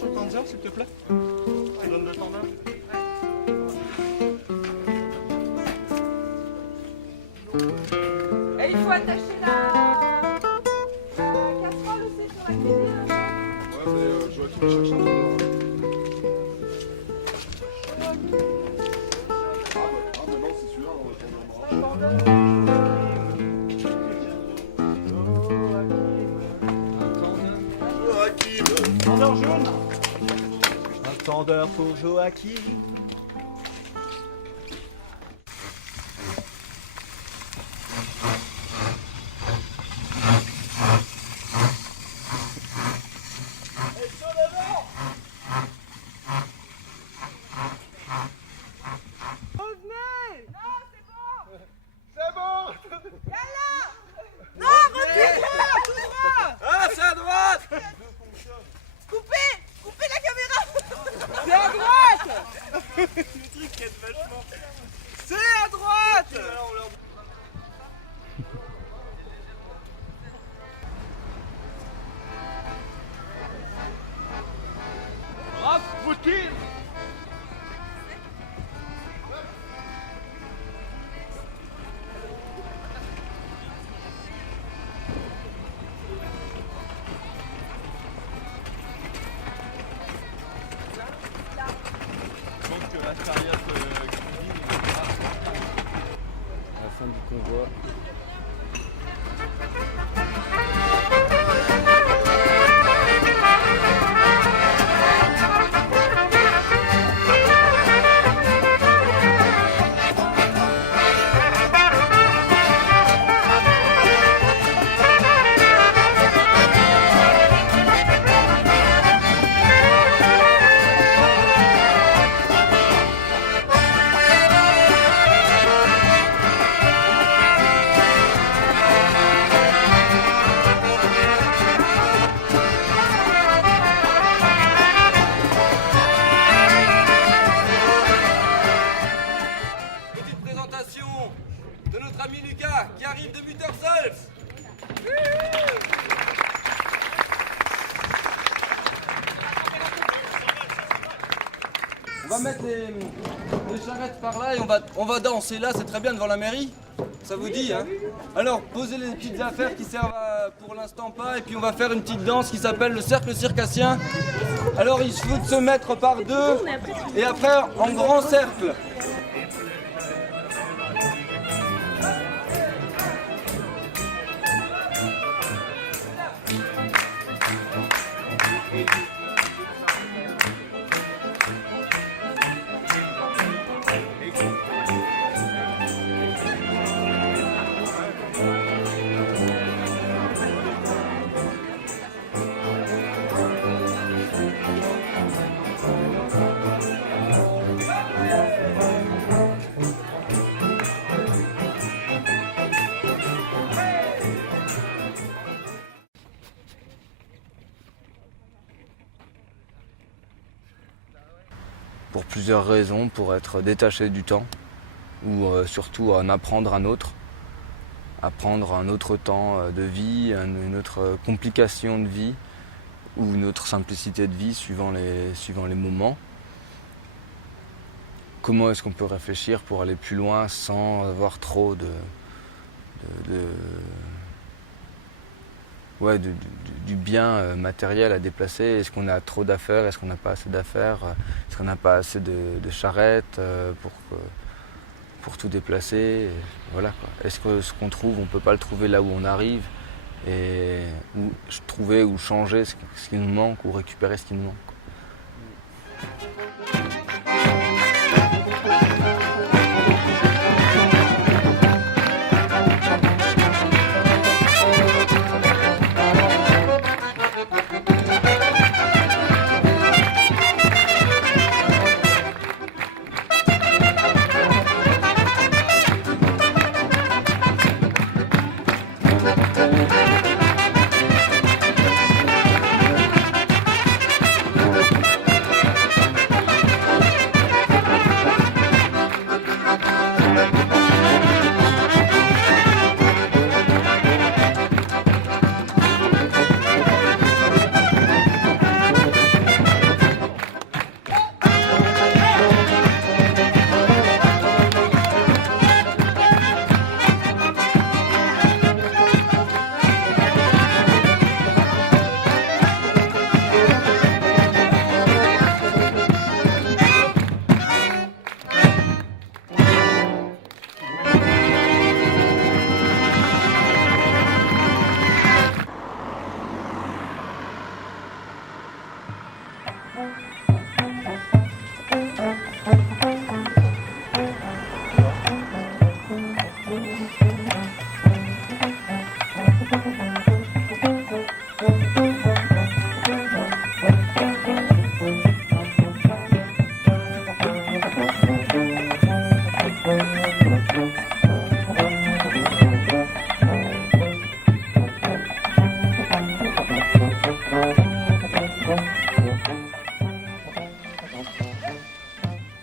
sur le Panzer, s'il te plaît? Tu donnes le temps d'âge. Et il faut attacher la casserole aussi sur la cuisine. Ouais, mais Joachim cherche un peu. Ah, mais non, c'est celui-là, on va prendre Joachim. Tendeur jaune. Un tendeur pour Joachim. Ah, c'est à droite! Coupez la caméra. C'est à droite! Le truc qui est vachement. C'est à droite! Bravo, Poutine. Donc la carrière cuisine, À la fin du convoi. Petite présentation de notre ami Lucas qui arrive de Muttersholz. On va mettre les charrettes par là et on va danser là, c'est très bien devant la mairie. Ça vous dit, hein? Alors, posez les petites affaires qui servent pour l'instant pas, et puis on va faire une petite danse qui s'appelle le cercle circassien. Alors, il faut se mettre par deux, et après en grand cercle. Pour plusieurs raisons, pour être détaché du temps, ou surtout en apprendre un autre. Apprendre un autre temps de vie, une autre complication de vie, ou une autre simplicité de vie suivant les moments. Comment est-ce qu'on peut réfléchir pour aller plus loin sans avoir trop du bien matériel à déplacer? Est-ce qu'on a trop d'affaires? Est-ce qu'on n'a pas assez d'affaires? Est-ce qu'on n'a pas assez de charrettes pour tout déplacer? Et voilà, quoi. Est-ce que ce qu'on trouve, on ne peut pas le trouver là où on arrive? Et ou trouver ou changer ce qui nous manque ou récupérer ce qui nous manque, quoi.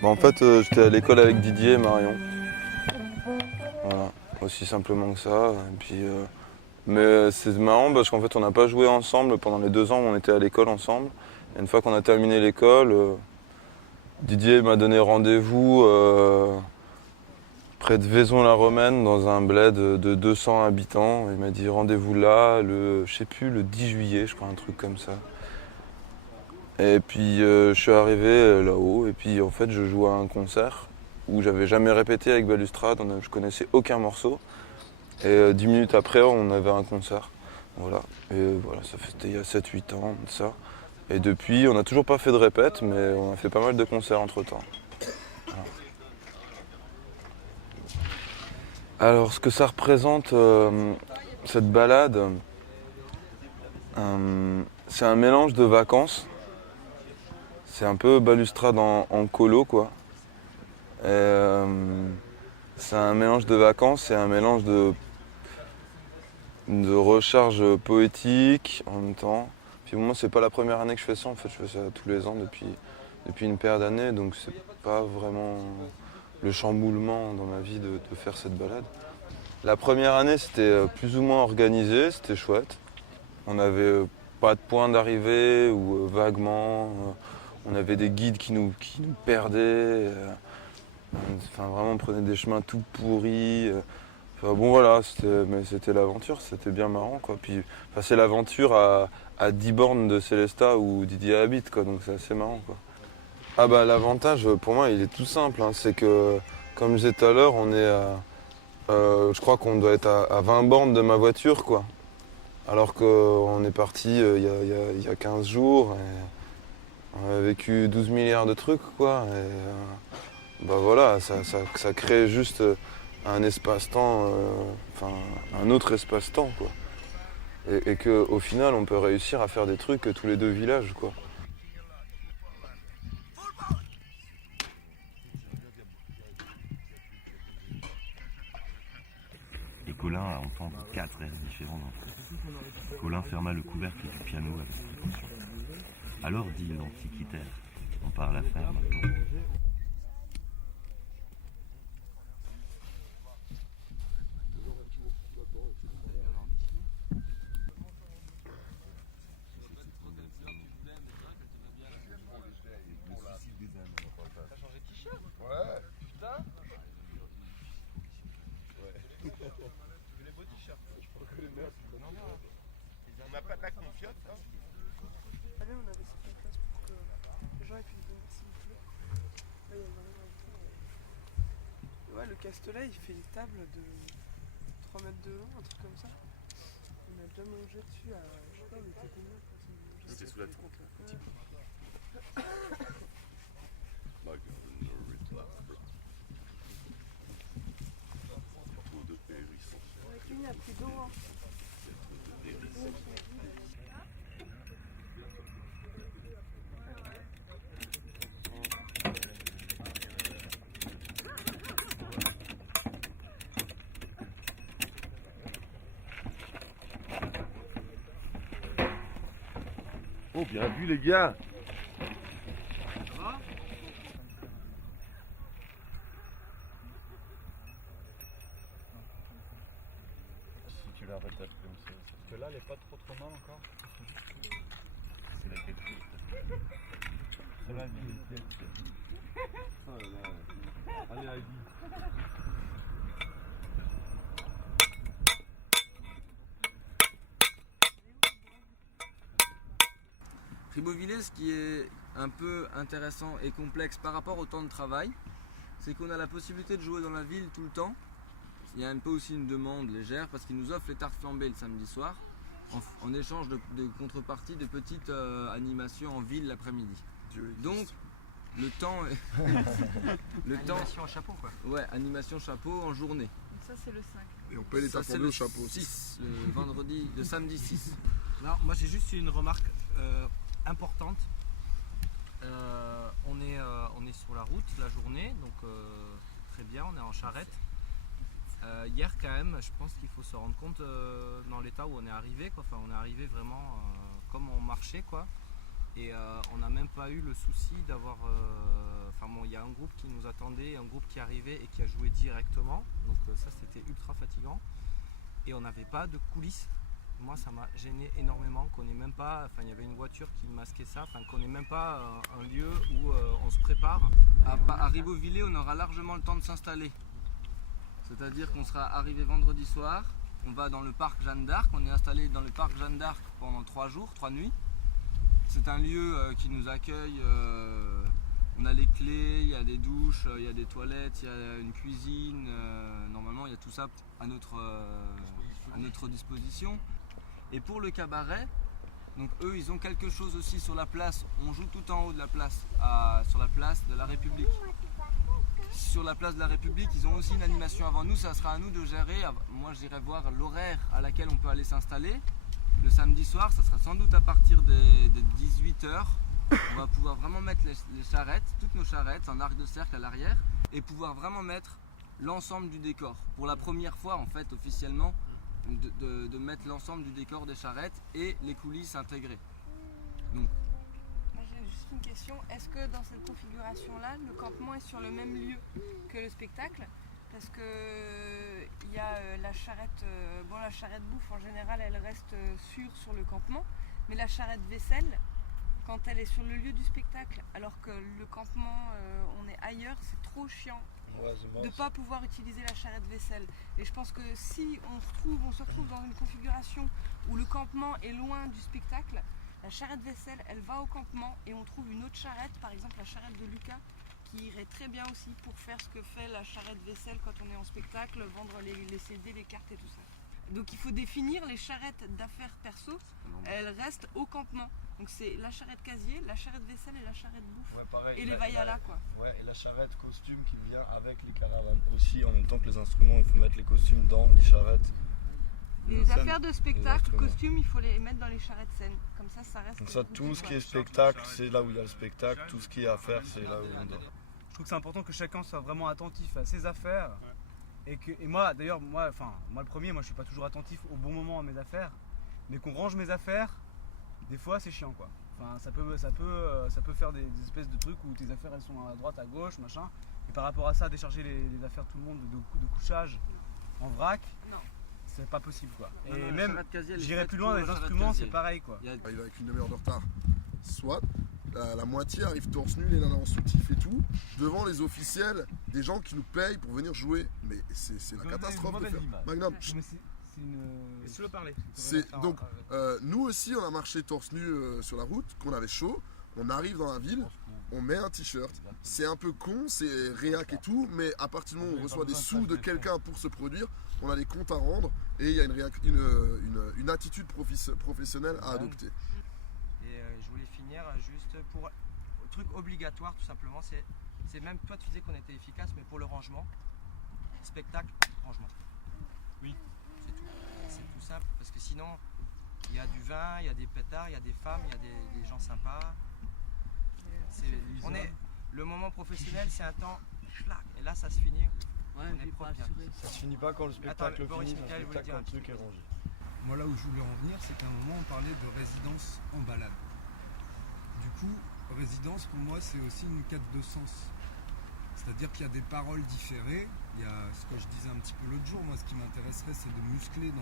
En fait, j'étais à l'école avec Didier et Marion. Voilà, aussi simplement que ça. Et puis, mais c'est marrant parce qu'en fait, on n'a pas joué ensemble pendant les 2 ans où on était à l'école ensemble. Et une fois qu'on a terminé l'école, Didier m'a donné rendez-vous près de Vaison-la-Romaine dans un bled de 200 habitants. Il m'a dit rendez-vous là, je sais plus, le 10 juillet, je crois, un truc comme ça. Et puis je suis arrivé là-haut et puis en fait je jouais à un concert où j'avais jamais répété avec Balustrade, je connaissais aucun morceau. Et 10 minutes après on avait un concert. Voilà. Et voilà, c'était il y a 7-8 ans de ça. Et depuis on n'a toujours pas fait de répète mais on a fait pas mal de concerts entre temps. Voilà. Alors ce que ça représente cette balade, c'est un mélange de vacances. C'est un peu Balustrade en colo, quoi. C'est un mélange de vacances, c'est un mélange de recharge poétique en même temps. Puis moi, c'est pas la première année que je fais ça, en fait, je fais ça tous les ans depuis une paire d'années, donc c'est pas vraiment le chamboulement dans ma vie de faire cette balade. La première année, c'était plus ou moins organisé, c'était chouette. On n'avait pas de point d'arrivée ou vaguement. On avait des guides qui nous perdaient. Enfin, vraiment, on prenait des chemins tout pourris. Enfin, bon, voilà, mais c'était l'aventure, c'était bien marrant, quoi. Puis, enfin, c'est l'aventure à 10 bornes de Célestat où Didier habite, quoi, donc c'est assez marrant, quoi. Ah bah, l'avantage, pour moi, il est tout simple, hein, c'est que, comme je disais tout à l'heure, on est je crois qu'on doit être à 20 bornes de ma voiture, quoi. Alors qu'on est parti il y a 15 jours. On a vécu 12 milliards de trucs, quoi. Et bah voilà, ça crée juste un espace-temps, enfin un autre espace-temps, quoi. Et qu'au final, on peut réussir à faire des trucs tous les 2 villages, quoi. Et Colin a entendu 4 airs différents d'entre eux. Colin ferma le couvercle du piano avec précaution. Alors dit l'antiquitaire, on parle à faire maintenant. On n'a pas de la confiance, hein. Allez, on avait cette place pour que les gens aient pu venir s'il vous plaît. Là, il y a vraiment un temps. Ouais, le castelet, il fait une table de 3 mètres de long, un truc comme ça. On a déjà mangé dessus à. Je sais pas, on était combien quand on a mangé. C'était sous la tente, là. Avec lui, il a pris d'eau. Hein. Oh, bien vu, les gars. Si tu la répètes comme ça. Parce que là, elle est pas trop mal encore. C'est la qualité. Celle-là, elle est Oh là là. Allez, Heidi. Ribeauvillé, ce qui est un peu intéressant et complexe par rapport au temps de travail, c'est qu'on a la possibilité de jouer dans la ville tout le temps. Il y a un peu aussi une demande légère parce qu'ils nous offrent les tartes flambées le samedi soir en échange de contrepartie de petites animations en ville l'après-midi. Dieu existe. Donc, le temps est... Animation à chapeau, quoi. Ouais, animation chapeau en journée. Donc ça, c'est le 5. Et on paye les Ça, tapons c'est bleus le au chapeau aussi. 6, le samedi 6. Non, moi j'ai juste une remarque importante. On est sur la route la journée, donc très bien, on est en charrette. Hier quand même, je pense qu'il faut se rendre compte dans l'état où on est arrivé, quoi. Enfin, on est arrivé vraiment comme on marchait, quoi. Et on n'a même pas eu le souci d'avoir... Enfin bon, il y a un groupe qui nous attendait, un groupe qui arrivait et qui a joué directement. Donc ça, c'était ultra fatigant. Et on n'avait pas de coulisses. Moi, ça m'a gêné énormément qu'on n'ait même pas... Enfin, il y avait une voiture qui masquait ça. Enfin, qu'on n'ait même pas un lieu où on se prépare. À Ribeauvillé, on aura largement le temps de s'installer. C'est-à-dire qu'on sera arrivé vendredi soir, on va dans le parc Jeanne d'Arc, on est installé dans le parc Jeanne d'Arc pendant 3 jours, 3 nuits. C'est un lieu qui nous accueille, on a les clés, il y a des douches, il y a des toilettes, il y a une cuisine, normalement il y a tout ça à notre disposition. Et pour le cabaret, donc eux ils ont quelque chose aussi sur la place, on joue tout en haut de la place, sur la place de la République. Sur la place de la République, ils ont aussi une animation avant nous, ça sera à nous de gérer. Moi j'irai voir l'horaire à laquelle on peut aller s'installer. Le samedi soir, ça sera sans doute à partir des 18h. On va pouvoir vraiment mettre les charrettes, toutes nos charrettes en arc de cercle à l'arrière et pouvoir vraiment mettre l'ensemble du décor. Pour la première fois en fait officiellement, de mettre l'ensemble du décor des charrettes et les coulisses intégrées. Donc, Moi, j'ai juste une question. Est-ce que dans cette configuration-là, le campement est sur le même lieu que le spectacle? Parce que il y a la charrette, la charrette bouffe en général, elle reste sur le campement, mais la charrette vaisselle, quand elle est sur le lieu du spectacle, alors que le campement, on est ailleurs, c'est trop chiant de ne pas pouvoir utiliser la charrette vaisselle. Et je pense que si on se retrouve dans une configuration où le campement est loin du spectacle, la charrette vaisselle, elle va au campement et on trouve une autre charrette, par exemple la charrette de Lucas, qui irait très bien aussi pour faire ce que fait la charrette vaisselle quand on est en spectacle, vendre les CD, les cartes et tout ça. Donc il faut définir les charrettes d'affaires perso, elles restent au campement. Donc c'est la charrette casier, la charrette vaisselle et la charrette bouffe. Ouais, pareil, et les vaillas quoi. Ouais, et la charrette costume qui vient avec les caravanes aussi, en même temps que les instruments, il faut mettre les costumes dans les charrettes. Les affaires de spectacle, costumes, il faut les mettre dans les charrettes scènes. Comme ça reste. Donc ça, tout ce qui est spectacle, c'est là où il y a le spectacle. Tout ce qui est à faire, c'est là où on doit. Je trouve que c'est important que chacun soit vraiment attentif à ses affaires. Et moi, d'ailleurs, moi le premier, je suis pas toujours attentif au bon moment à mes affaires. Mais qu'on range mes affaires, des fois c'est chiant quoi. Enfin, ça peut faire des espèces de trucs où tes affaires elles sont à droite, à gauche, machin. Et par rapport à ça, décharger les affaires de tout le monde de couchage en vrac, non. C'est pas possible quoi. Non, Et non, même, j'irai plus loin, les instruments c'est pareil quoi. Il va avec une demi-heure de retard. Soit la moitié arrive torse nu, les nanas en soutif et tout, devant les officiels, des gens qui nous payent pour venir jouer. Mais c'est la catastrophe de faire. Magnum, Laisse-le parler. donc nous aussi on a marché torse nu sur la route, qu'on avait chaud, on arrive dans la ville, on met un t-shirt, c'est un peu con, c'est réac et tout, mais à partir du moment où on reçoit des sous de quelqu'un pour se produire, on a des comptes à rendre et il y a une attitude professionnelle à adopter. Et je voulais finir juste pour le truc obligatoire tout simplement, c'est même toi tu disais qu'on était efficace, mais pour le rangement, spectacle, rangement. Oui. C'est tout. C'est tout simple parce que sinon il y a du vin, il y a des pétards, il y a des femmes, il y a des gens sympas. Le moment professionnel c'est un temps et là ça se finit. On est propre bien. Ça se finit pas quand le spectacle finit, ça se finit quand le truc est rangé. Moi là où je voulais en venir, c'est qu'à un moment on parlait de résidence en balade. Du coup, résidence pour moi c'est aussi une quête de sens. C'est-à-dire qu'il y a des paroles différées. Il y a ce que je disais un petit peu l'autre jour, moi ce qui m'intéresserait c'est de muscler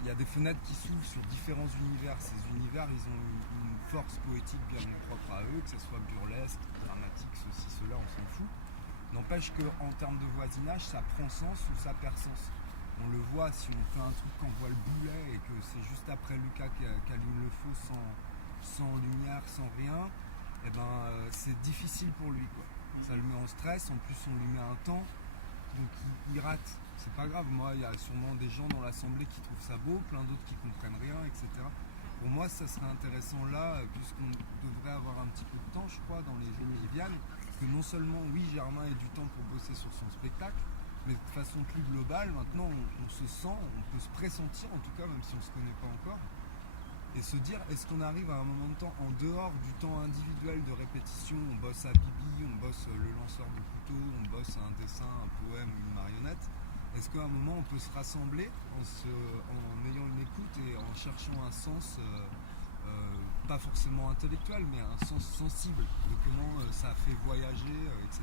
il y a des fenêtres qui s'ouvrent sur différents univers. Ces univers ils ont une force poétique bien propre à eux, que ce soit burlesque, dramatique, ceci, cela, on s'en fout. N'empêche qu'en termes de voisinage, ça prend sens ou ça perd sens. On le voit si on fait un truc qu'on voit le boulet et que c'est juste après Lucas qui allume le feu sans lumière, sans rien, et c'est difficile pour lui quoi. Ça le met en stress, en plus on lui met un temps, donc il rate. C'est pas grave, moi il y a sûrement des gens dans l'assemblée qui trouvent ça beau, plein d'autres qui comprennent rien, etc. Pour pour moi, ça serait intéressant là, puisqu'on devrait avoir un petit peu de temps, je crois, dans les jours qui viennent, que non seulement, oui, Germain ait du temps pour bosser sur son spectacle, mais de façon plus globale, maintenant, on se sent, on peut se pressentir, en tout cas, même si on ne se connaît pas encore, et se dire, est-ce qu'on arrive à un moment de temps, en dehors du temps individuel de répétition, on bosse à Bibi, on bosse le lanceur de couteau, on bosse un dessin, un poème ou une marionnette, est-ce qu'à un moment on peut se rassembler en ayant une écoute et en cherchant un sens, pas forcément intellectuel, mais un sens sensible de comment ça a fait voyager, etc.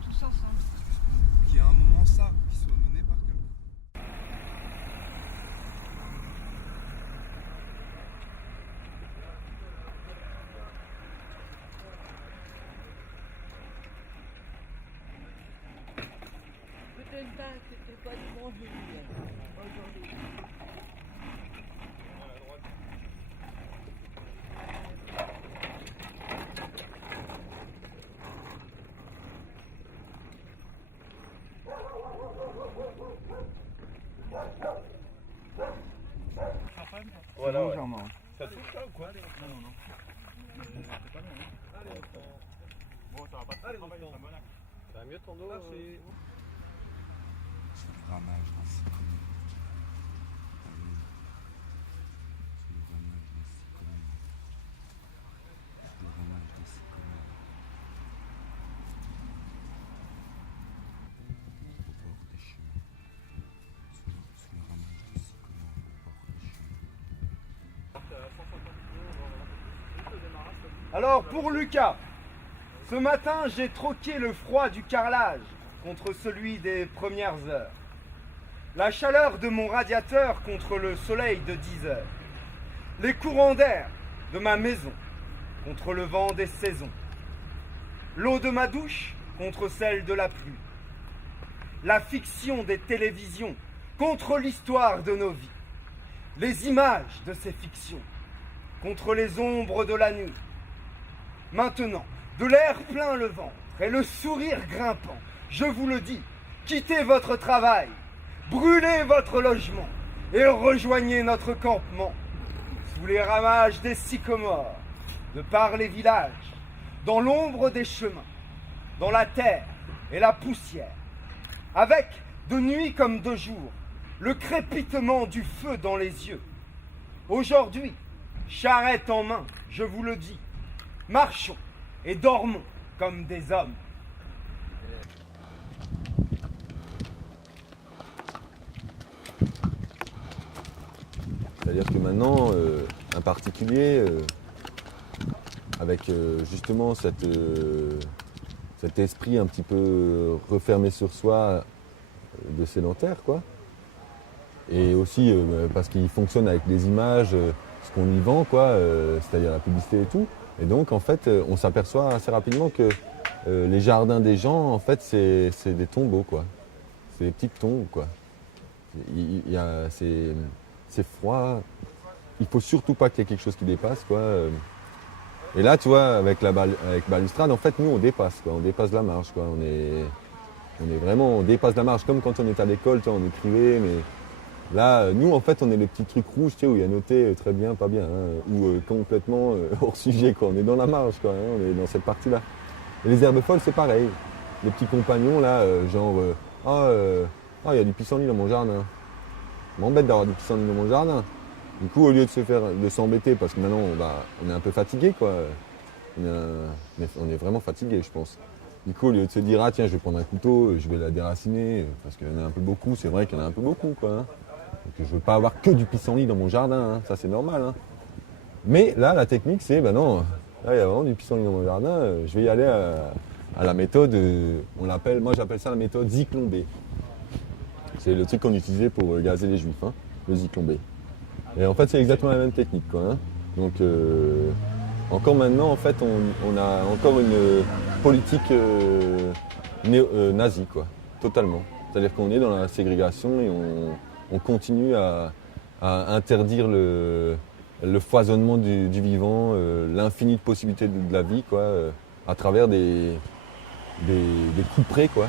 Tous ensemble. Qu'il y ait un moment ça, qui soit mené par quelqu'un. Voilà, ouais. Germain. Ça touche là ou quoi? Non. Bon, ça va pas très travailler, ça va mieux ton dos C'est du ramage dans ces communes. C'est le ramage dans ces communes. C'est le ramage dans ces communes. Au bord des chemins. C'est le ramage de ces communes, au bord des chemins. Alors pour Lucas, ce matin j'ai troqué le froid du carrelage contre celui des premières heures. La chaleur de mon radiateur contre le soleil de 10 heures. Les courants d'air de ma maison contre le vent des saisons. L'eau de ma douche contre celle de la pluie. La fiction des télévisions contre l'histoire de nos vies. Les images de ces fictions contre les ombres de la nuit. Maintenant, de l'air plein le ventre et le sourire grimpant, je vous le dis, quittez votre travail, brûlez votre logement et rejoignez notre campement sous les ramages des sycomores, de par les villages, dans l'ombre des chemins, dans la terre et la poussière, avec, de nuit comme de jour, le crépitement du feu dans les yeux. Aujourd'hui, charrette en main, je vous le dis, marchons et dormons comme des hommes. C'est-à-dire que maintenant, un particulier, avec justement cet esprit un petit peu refermé sur soi de sédentaire, quoi, et aussi parce qu'il fonctionne avec des images, ce qu'on y vend, quoi, c'est-à-dire la publicité et tout. Et donc, en fait, on s'aperçoit assez rapidement que les jardins des gens, en fait, c'est des tombeaux, quoi. C'est des petites tombes, quoi. C'est froid. Il faut surtout pas qu'il y ait quelque chose qui dépasse, quoi. Et là, tu vois, avec Balustrade, en fait, nous, on dépasse, quoi. On dépasse la marge, quoi. On dépasse la marge, comme quand on était à l'école, tu vois, on écrivait, mais là, nous, en fait, on est les petits trucs rouges, tu sais, où il y a noté très bien, pas bien, hein, ou complètement hors sujet, quoi. On est dans la marge, quoi, hein, on est dans cette partie-là. Et les herbes folles, c'est pareil. Les petits compagnons, là, il y a du pissenlit dans mon jardin. M'embête d'avoir du pissenlit dans mon jardin. Du coup, au lieu de s'embêter, parce que maintenant, on est un peu fatigué, quoi. On est vraiment fatigué, je pense. Du coup, au lieu de se dire, ah tiens, je vais prendre un couteau, je vais la déraciner, parce qu'il y en a un peu beaucoup, c'est vrai qu'il y en a un peu beaucoup, quoi. Hein. Donc, je ne veux pas avoir que du pissenlit dans mon jardin, hein. Ça c'est normal. Hein. Mais là, la technique, c'est, non, là, il y a vraiment du pissenlit dans mon jardin, je vais y aller à la méthode, moi j'appelle ça la méthode Zyklon B. C'est le truc qu'on utilisait pour gazer les juifs, hein, le Zyklon B. Et en fait, c'est exactement la même technique, quoi. Hein. Donc, encore maintenant, en fait, on a encore une politique nazie, quoi, totalement. C'est-à-dire qu'on est dans la ségrégation et on continue à interdire le foisonnement du vivant, l'infinie possibilité de la vie, quoi, à travers des couperets, quoi.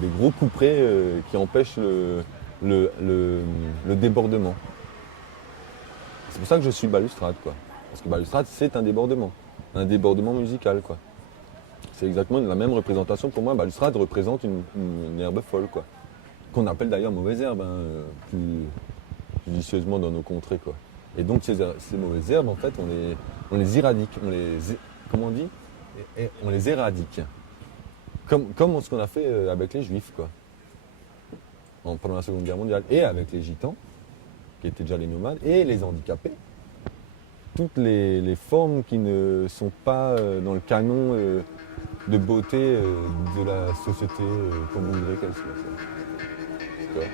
Des gros couperets qui empêchent le débordement. C'est pour ça que je suis balustrade, quoi. Parce que balustrade, c'est un débordement musical, quoi. C'est exactement la même représentation pour moi. Balustrade représente une herbe folle, quoi. Qu'on appelle d'ailleurs mauvaise herbe, hein, plus judicieusement dans nos contrées, quoi. Et donc ces mauvaises herbes, en fait, on les éradique, comment on dit ? On les éradique. Comme ce qu'on a fait avec les Juifs, quoi. Pendant la Seconde Guerre mondiale. Et avec les Gitans, qui étaient déjà les nomades, et les handicapés. Toutes les formes qui ne sont pas dans le canon de beauté de la société qu'on voudrait qu'elle soit. Quoi.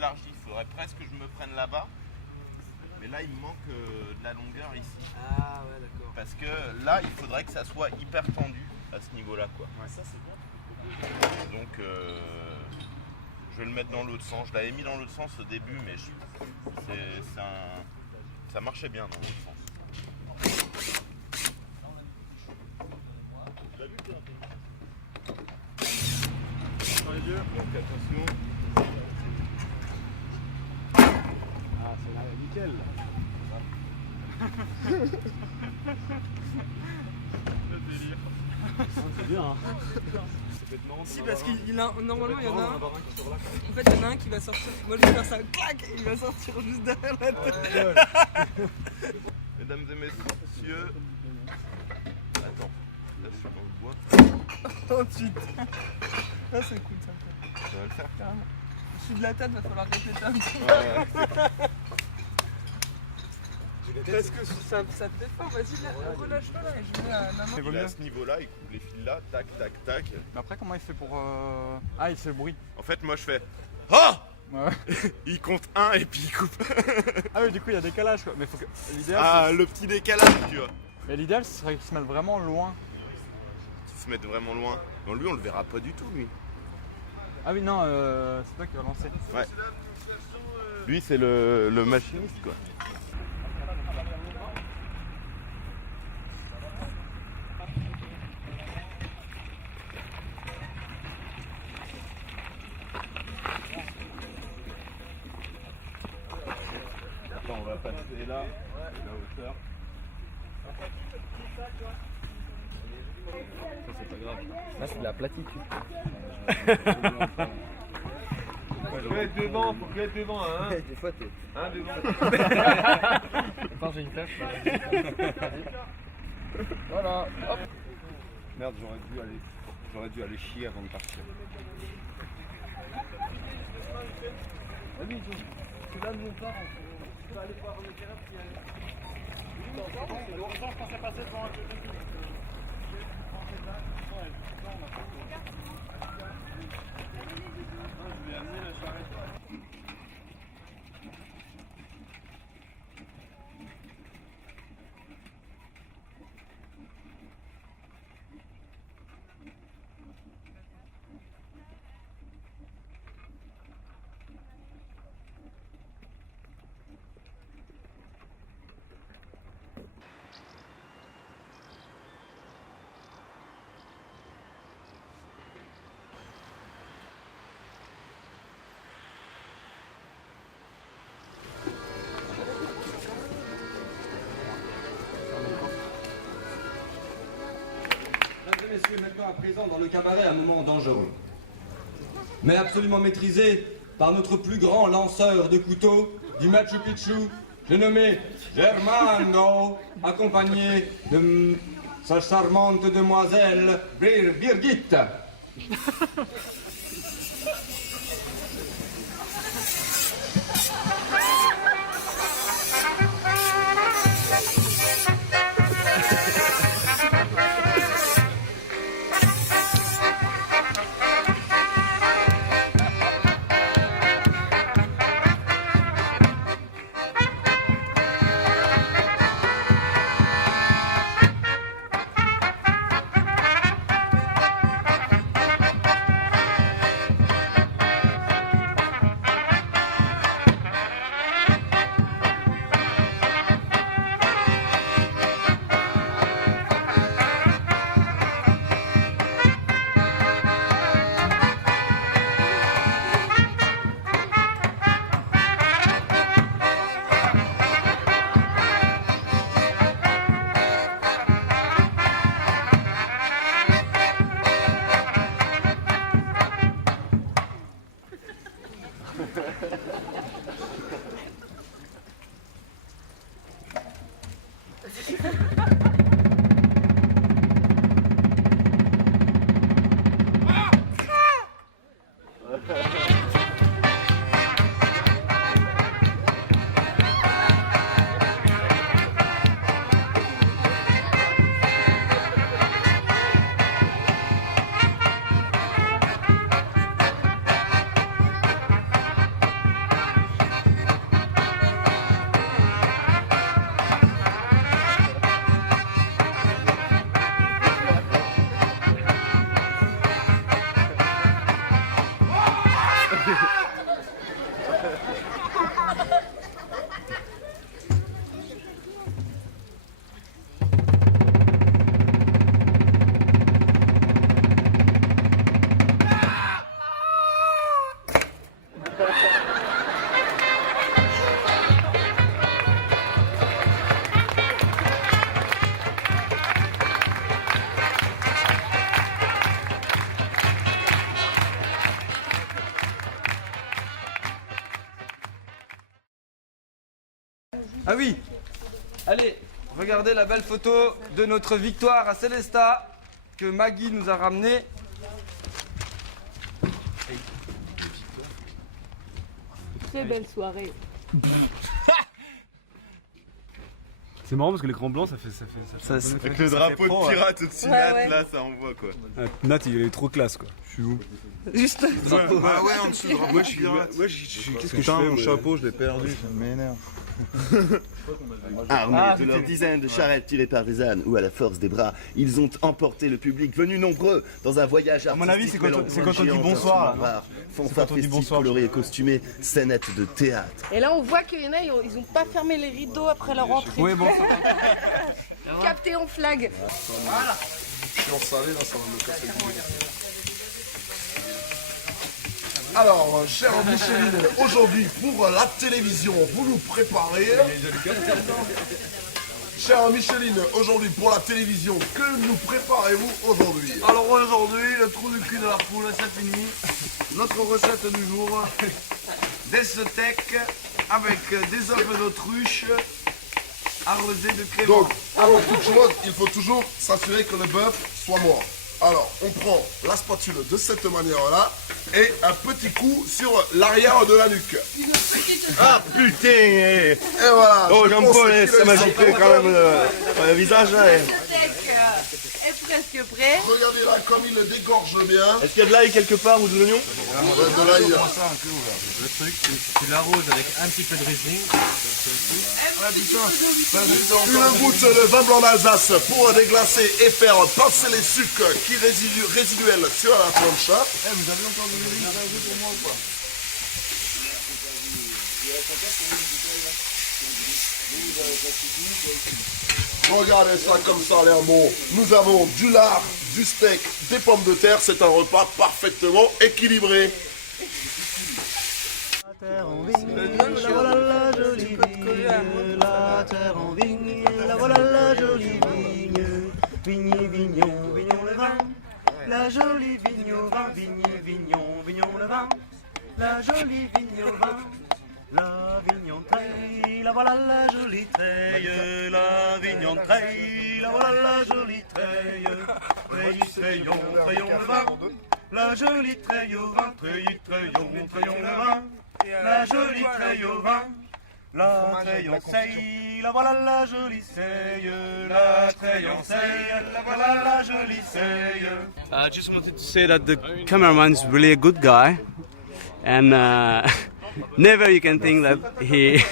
élargi. Il faudrait presque que je me prenne là-bas. Mais là, il me manque de la longueur ici. Ah ouais, d'accord. Parce que là, il faudrait que ça soit hyper tendu à ce niveau-là, quoi. Ouais, ça c'est bien. Donc, je vais le mettre dans l'autre sens. Je l'avais mis dans l'autre sens au début, mais ça marchait bien dans l'autre sens. Dans les yeux. Donc attention. Ah, c'est là, nickel. Le délire. C'est bien. Hein. Si, parce qu'il a normalement il y en a un. En fait, il y en a un qui va sortir. Moi, je vais faire ça, clac, et il va sortir juste derrière la tête. Mesdames et messieurs. Attends, là je suis dans le bois. Ensuite. Ah, c'est cool ça. Ça va le faire. Carrément. Je suis de la tête, va falloir répéter un peu. Ouais. Parce que ça te fait fort, vas-y, là, relâche-le là et je mets la main. Il est à ce niveau-là, il coupe les fils là, tac, tac, tac. Mais après, comment il fait pour. Ah, il fait le bruit. En fait, moi je fais Ah Ouais. Il compte 1 et puis il coupe. Ah oui, du coup, il y a décalage quoi. Mais faut que. L'idéal. Ah, le petit décalage, tu vois. Mais l'idéal, ce serait qu'ils se mettent vraiment loin. Ils se mettent vraiment loin. Non, lui, on le verra pas du tout, lui. Ah oui, non, c'est toi qui vas lancer. Ouais. Lui, c'est le machiniste, quoi. Attends, on va passer là, la hauteur. Ça, c'est pas grave. Là, c'est de la platitude. Faut que être devant, faut que être devant, hein. Des fois, t'es. Hein, devant. Attends, j'ai une tâche. Voilà, hop. Merde, j'aurais dû aller chier avant de partir. Vas-y, c'est là où on part. On va aller voir le terrain qui est. L'urgence quand c'est passé devant un jeu. Messieurs, maintenant à présent dans le cabaret un moment dangereux. Mais absolument maîtrisé par notre plus grand lanceur de couteaux du Machu Picchu, j'ai nommé Germano, accompagné de sa charmante demoiselle Birgit. Ah oui. Allez, regardez la belle photo de notre victoire à Célestat que Maggie nous a ramenée. Très belle soirée. C'est marrant parce que l'écran blanc ça fait Avec le drapeau de pirate au-dessus de Nat, là ça envoie quoi. Nat il est trop classe quoi. Je suis où? Juste. Ouais, en dessous du drapeau de pirate. Qu'est-ce que Putain, je fais mon chapeau, je l'ai perdu, ça m'énerve. Armés de leurs dizaines de charrettes tirées par des ânes ou à la force des bras, ils ont emporté le public venu nombreux dans un voyage artistique. À mon avis, c'est quand on dit bonsoir. Fanfare festive colorée et costumée, scénette de théâtre. Et là, on voit qu'il y en a, ils ont pas fermé les rideaux après leur entrée. Oui, bon. Capté en flag. Voilà. Si on savait, là, ça va me casser le couille. Alors, chère Micheline, aujourd'hui pour la télévision, vous nous préparez. Chère Micheline, aujourd'hui pour la télévision, que nous préparez-vous aujourd'hui? Alors aujourd'hui, le trou du cul de la poule, c'est fini. Notre recette du jour, des steaks avec des œufs d'autruche arrosés de crémant. Donc, avant toute chose, il faut toujours s'assurer que le bœuf soit mort. Alors, on prend la spatule de cette manière-là et un petit coup sur l'arrière de la nuque. Ah putain! Et voilà. Oh Jean-Paul, ça m'a giflé quand même le visage là. Le steak est presque prêt. Regardez là comme il le dégorge bien. Est-ce qu'il y a de l'ail quelque part ou de l'oignon? De l'ail. Le truc, tu l'arroses avec un petit peu de raisin. Une goutte de vin blanc d'Alsace pour déglacer et faire passer les sucres qui résiduels sur la plancha. Vous avez encore de l'huile pour moi ou pas? Regardez ça comme ça a l'air bon. Nous avons du lard, du steak, des pommes de terre. C'est un repas parfaitement équilibré. La terre en vigne, la voilà la jolie vigne, la terre en vigne, la voilà la jolie vigne, vigne, vignon, vignon le vin, la jolie vigne au vin, vigne, vignon, vignon le vin, la jolie vigne au vin, la vigne en treille, la voilà la jolie treille, la vigne en treille, la voilà la jolie treille, treille, treillon, treillon le vin, la jolie treille au vin, treille, treillon, treillon le vin. La jolie treille au vin, la treille en seille, la voilà la jolie seille, la treille en seille, la voilà la jolie seille. I just wanted to say that the cameraman is really a good guy, and never you can think that he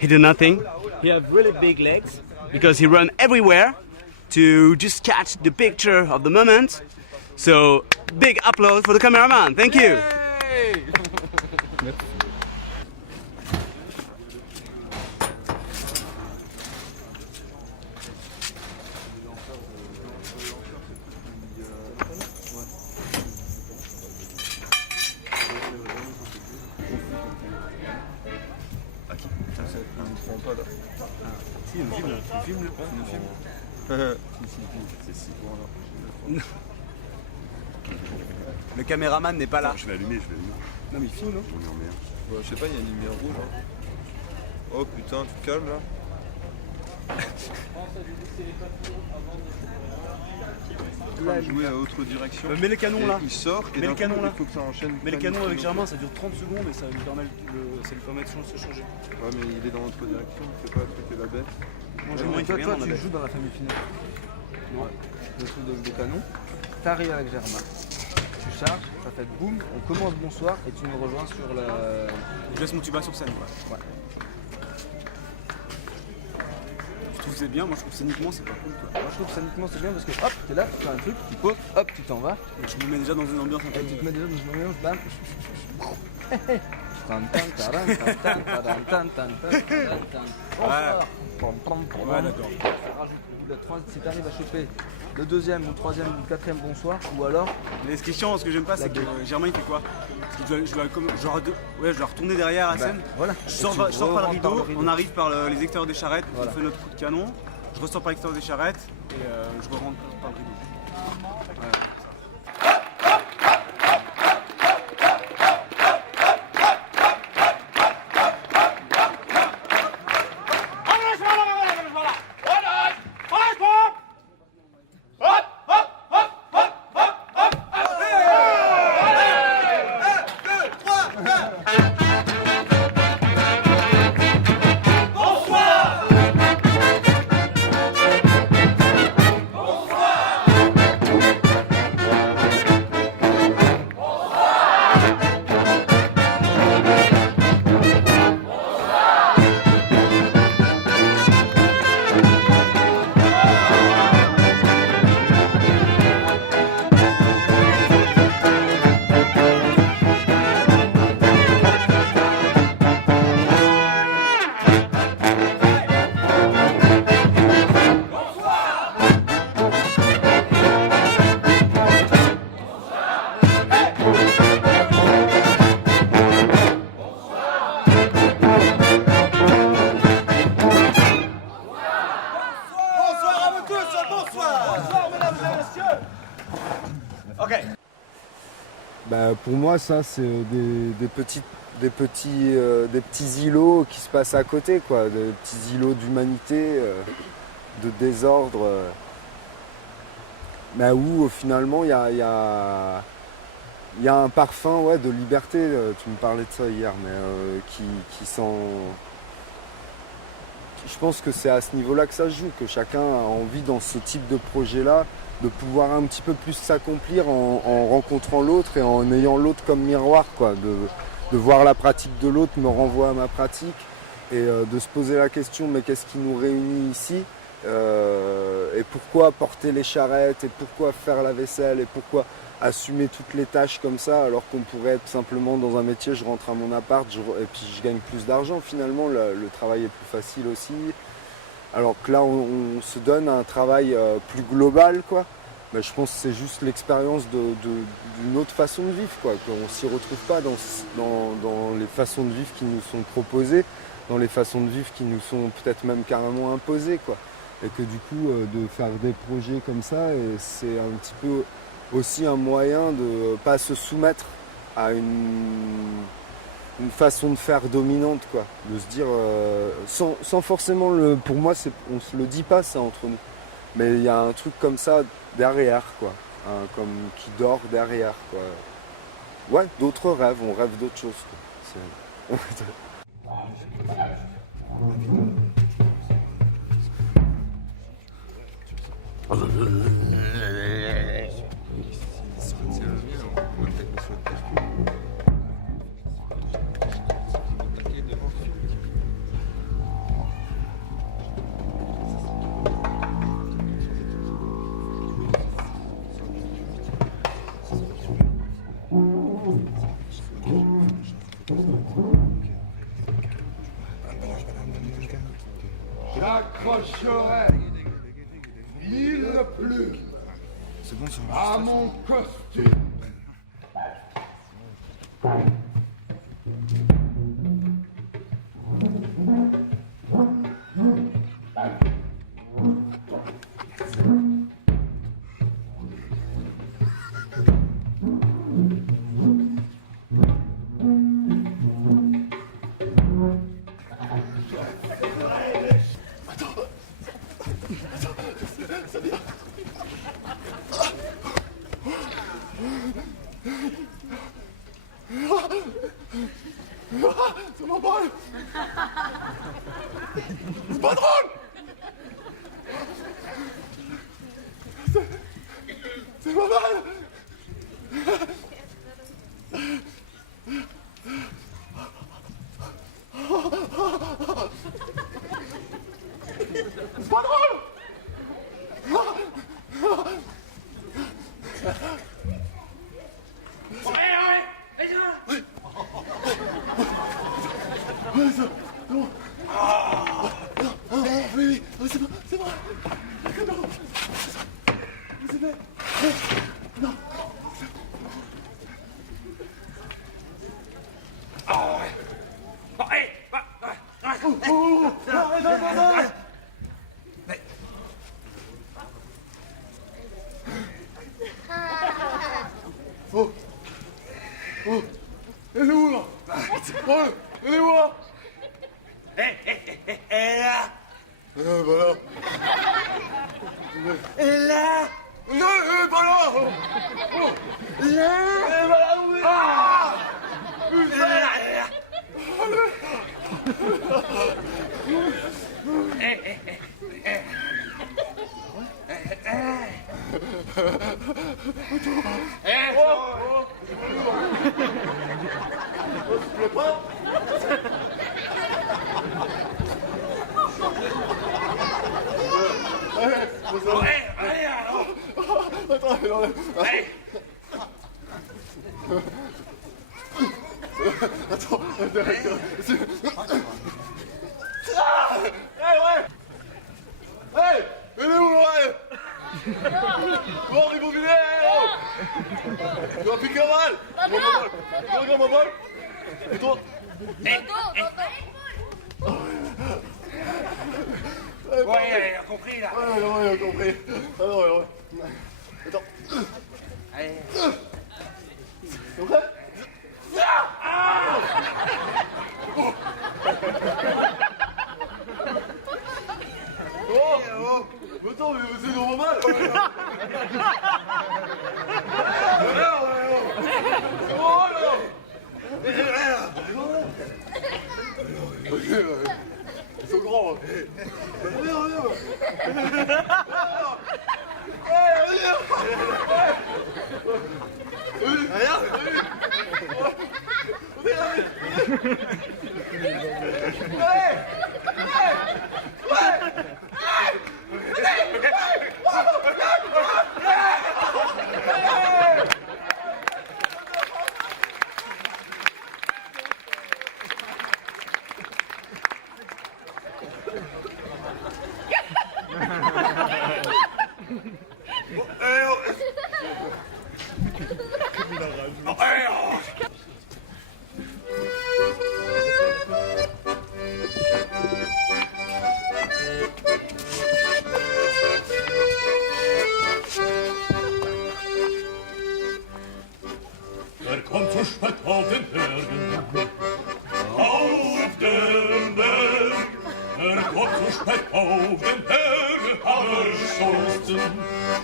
do nothing. He has really big legs because he run everywhere to just catch the picture of the moment. So big applause for the cameraman. Thank you. Si, on filme le Le caméraman n'est pas là. Je vais allumer. Non mais il filme non? Je sais pas, il y a une lumière rouge. Hein. Oh putain, tu te calmes là. Jouer à autre direction. Mets les canons là. Il sort et mets les canons là. Il faut que ça enchaîne. Mets les canons avec Germain, ça dure 30 secondes et ça lui permet de se changer. Ouais mais il est dans l'autre direction, c'est pas le truc de la bête. Toi tu joues dans la famille finale. Ouais. Le truc de canon. T'arrives avec Germain. Tu charges, ça fait boum, on commence bonsoir et tu nous rejoins sur la. Je laisse mon tuba sur scène. Ouais. Je trouve que c'est bien, moi je trouve que scéniquement c'est pas cool quoi. Moi je trouve que scéniquement c'est bien parce que hop, t'es là, tu fais un truc, tu poses, hop, tu t'en vas. Et je me mets déjà dans une ambiance un peu. Et tu te mets déjà dans une ambiance, bam. Ouais, d'accord. Si t'arrives à choper le deuxième ou le troisième ou le quatrième bonsoir, ou alors. Mais ce qui est chiant, ce que j'aime pas, c'est que Germain il fait quoi? Parce que je dois retourner derrière la scène. Voilà. Je sors par le rideau, on arrive par les extérieurs des charrettes, on fait notre coup de canon, je ressors par l'extérieur des charrettes et je rentre par le rideau. Ouais. Bonsoir, mesdames et messieurs. Ok. Bah, pour moi, ça, c'est des petits îlots qui se passent à côté, quoi. Des petits îlots d'humanité, de désordre. Mais où, finalement, il y a un parfum, ouais, de liberté. Tu me parlais de ça hier, mais qui sent... Je pense que c'est à ce niveau-là que ça se joue, que chacun a envie, dans ce type de projet-là, de pouvoir un petit peu plus s'accomplir en rencontrant l'autre et en ayant l'autre comme miroir, quoi. De voir la pratique de l'autre me renvoie à ma pratique et de se poser la question, mais qu'est-ce qui nous réunit ici et pourquoi porter les charrettes et pourquoi faire la vaisselle et pourquoi assumer toutes les tâches comme ça alors qu'on pourrait être simplement dans un métier, je rentre à mon appart et puis je gagne plus d'argent finalement, le travail est plus facile aussi. Alors que là on se donne un travail plus global, quoi. Mais je pense que c'est juste l'expérience d'une autre façon de vivre, quoi. Qu'on ne s'y retrouve pas dans les façons de vivre qui nous sont proposées, dans les façons de vivre qui nous sont peut-être même carrément imposées, quoi. Et que du coup de faire des projets comme ça, et c'est un petit peu aussi un moyen de ne pas se soumettre à une façon de faire dominante, quoi. De se dire, sans forcément pour moi, on ne se le dit pas ça entre nous. Mais il y a un truc comme ça derrière, quoi. Comme qui dort derrière, quoi. Ouais, d'autres rêves, on rêve d'autres choses, quoi. J'accrocherai mille plumes à mon costume. Ça m'emballe. C'est pas drôle. C'est pas mal. C'est pas drôle. Ouais, ça, c'est bon. Oui, c'est bon, c'est bon. Non, c'est fait. Non. Oh, oh, elle est où là? Oh, elle est où là? Elle est là. Voilà. Elle est là. Non, elle est pas là. Oh, là. Elle est pas là, oui. Ah, elle est là, elle est là. Tu le prends? Attends, hey, elle est où l'oreille? Bon, on est bon, tu vas piquer mal. Regarde ma balle. Et toi? Ouais, on a compris là. Ouais, on a compris. Alors, ouais. Attends. Allez. C'est vrai? Oh, mais attends, mais c'est normal. Ils sont grands. Kommt zu spät auf den Bergen, auf den Berg. Kommt zu spät auf den Bergen, aber sonst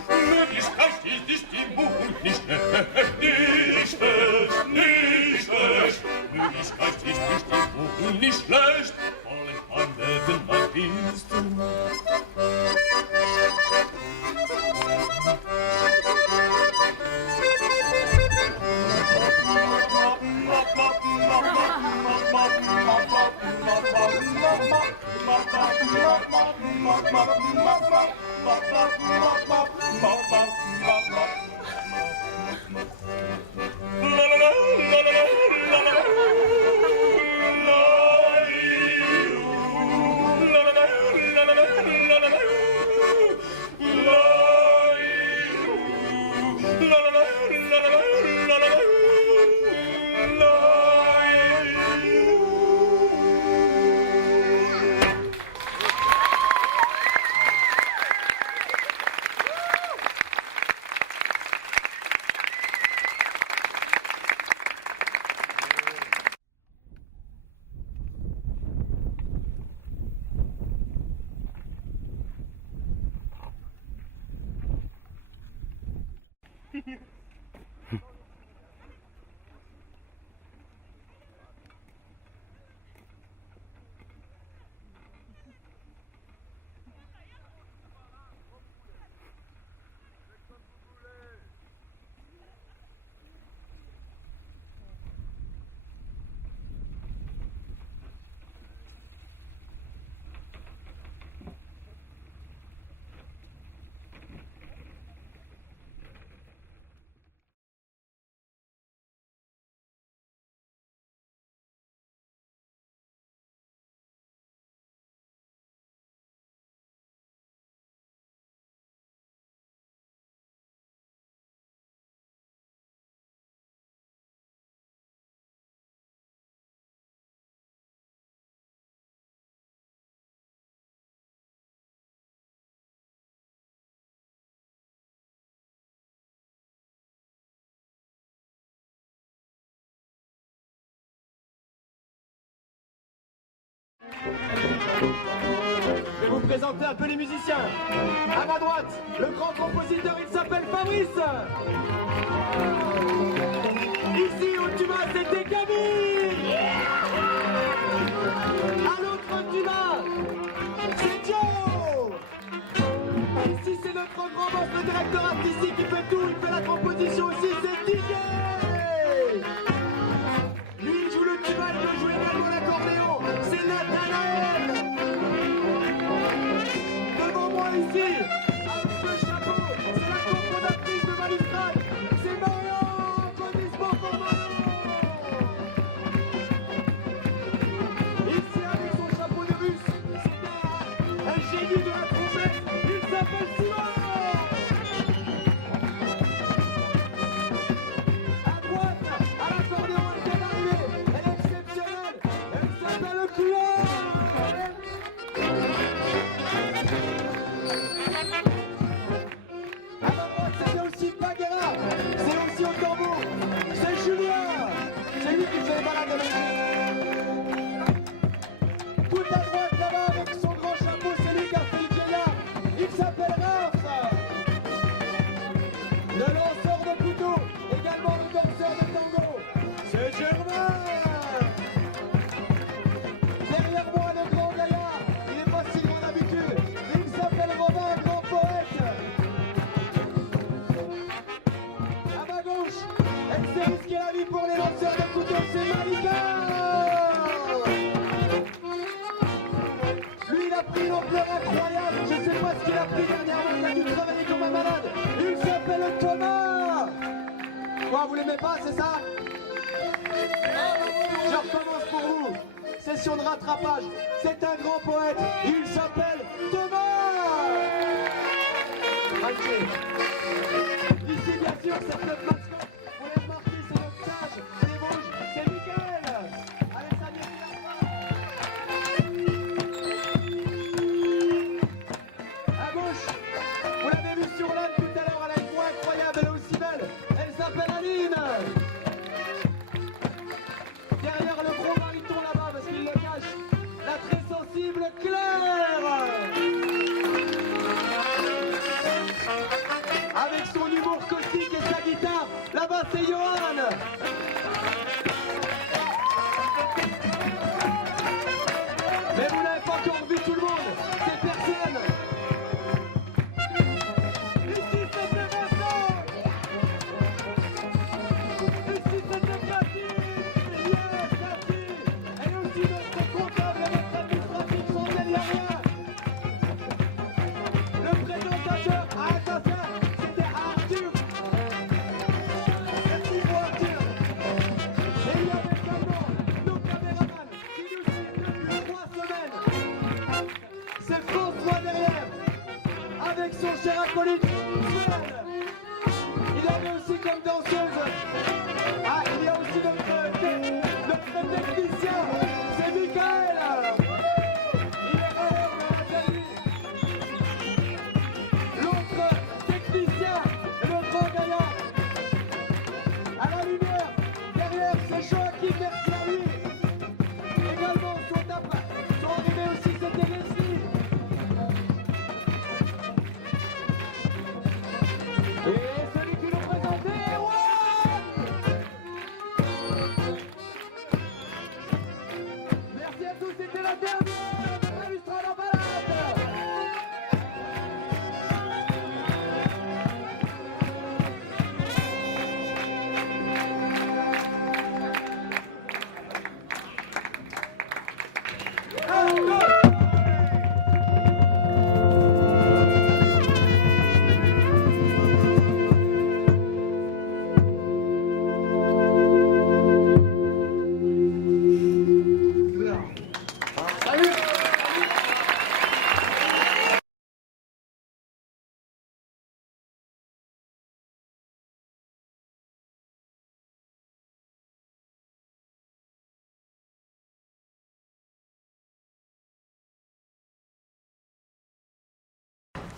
Möglichkeit ist die Stimmung nicht schlecht, nicht schlecht, nicht schlecht. Möglichkeit ist die Stimmung nicht schlecht, allen anderen mein Dienst. Je vais vous présenter un peu les musiciens. À ma droite, le grand compositeur, il s'appelle Fabrice. Ici, au tuba, c'était Camille. À l'autre tuba, c'est Joe. Ici, c'est notre grand boss, le directeur artistique, il fait tout, il fait la composition aussi, c'est DJ. Lui, il joue le tuba, il peut jouer également l'accordéon, c'est Nathanaël. Devant moi ici, avec le chapeau, c'est la cofondatrice de Balustrade, c'est Marion, applaudissements pour Marion. Ici, avec son chapeau de russe, c'est un génie de la trompette, il s'appelle Simon. Le lanceur de couteau, également le danseur de tango, c'est Germain. Derrière moi, le grand gaillard, il est pas si grand d'habitude, il s'appelle Robin, grand poète. À ma gauche, elle s'est risqué la vie pour les lanceurs de couteau, c'est Malika. Lui, il a pris une ampleur incroyable, je sais pas ce qu'il a pris dernièrement, il a dû travailler comme un malade. Il s'appelle Thomas. Quoi, vous l'aimez pas, c'est ça? Je recommence pour vous. Session de rattrapage. C'est un grand poète. Il s'appelle Thomas. Ok. Ici, bien sûr, cette mascotte. Vous l'avez remarqué, c'est notre sage. C'est rouge. C'est Mickaël. Allez, ça vient. À gauche, vous l'avez vu sur l'âne tout à l'heure. Elle a une voix incroyable. Elle est aussi belle. Elle s'appelle Aline. Derrière le gros baryton là-bas, parce qu'il le cache, la très sensible Claire. Avec son humour caustique et sa guitare, là-bas c'est Johan. Mais vous n'avez pas encore vu tout le monde, c'est personne. Ici c'était Vincent. Ici c'était Cathy. Yes, Cathy. Et aussi notre comptable et notre administratif sans rien. Le présentateur, ah ça c'était Arthur. Merci pour Arthur. Et il y a également nos caméramans qui nous suivent depuis 3 semaines. C'est François derrière, avec son cher acolyte Sven. Il avait aussi comme danseuse. Ah, il y a aussi notre technicien, c'est Mickaël. Il est hors de la famille. L'autre technicien, le grand gaillard. À la lumière, derrière, c'est Joachim, merci à lui. Également, sont arrivés aussi, c'était Leslie. Et celui qui nous présentait, Erwan. Merci à tous, c'était la dernière de Balustrade en balade.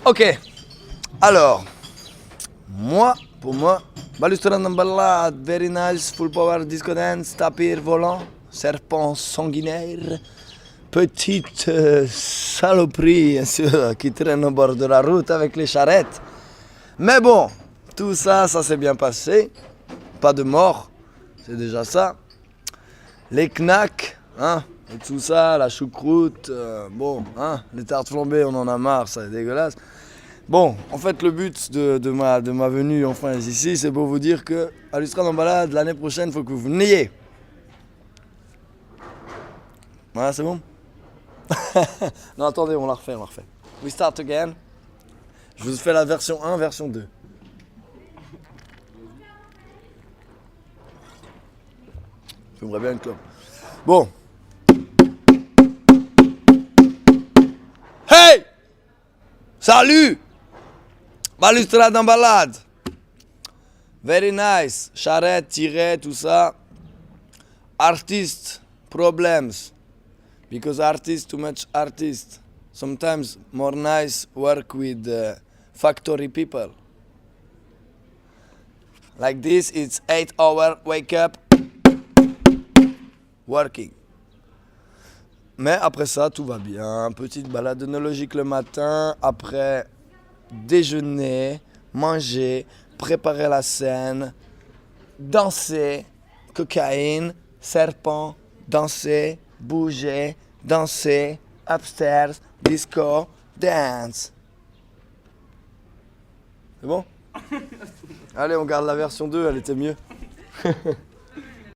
Ok, alors, pour moi, Balustrade en balade, very nice, full power disco dance, tapir volant, serpent sanguinaire, petite saloperie, bien sûr, qui traîne au bord de la route avec les charrettes. Mais bon, tout ça, ça s'est bien passé, pas de mort, c'est déjà ça. Les knacks, hein, et tout ça, la choucroute, bon, hein, les tartes flambées, on en a marre, ça est dégueulasse. Bon, en fait, le but de ma venue enfin ici, c'est pour vous dire que Balustrade en balade, l'année prochaine, il faut que vous veniez. Voilà, c'est bon? Non, attendez, on la refait. We start again. Je vous fais la version 1, version 2. J'aimerais bien une clope. Bon. Hey! Salut! Balustrade en balade. Very nice. Charrette, tiret, tout ça. Artist problems. Because artist, too much artist. Sometimes more nice work with factory people. Like this, it's 8 hours, wake up, working. Mais après ça, tout va bien. Petite balade œnologique le matin, après déjeuner, manger, préparer la scène, danser, cocaïne, serpent, danser, bouger, danser, upstairs, disco, dance. C'est bon? Allez, on garde la version 2, elle était mieux.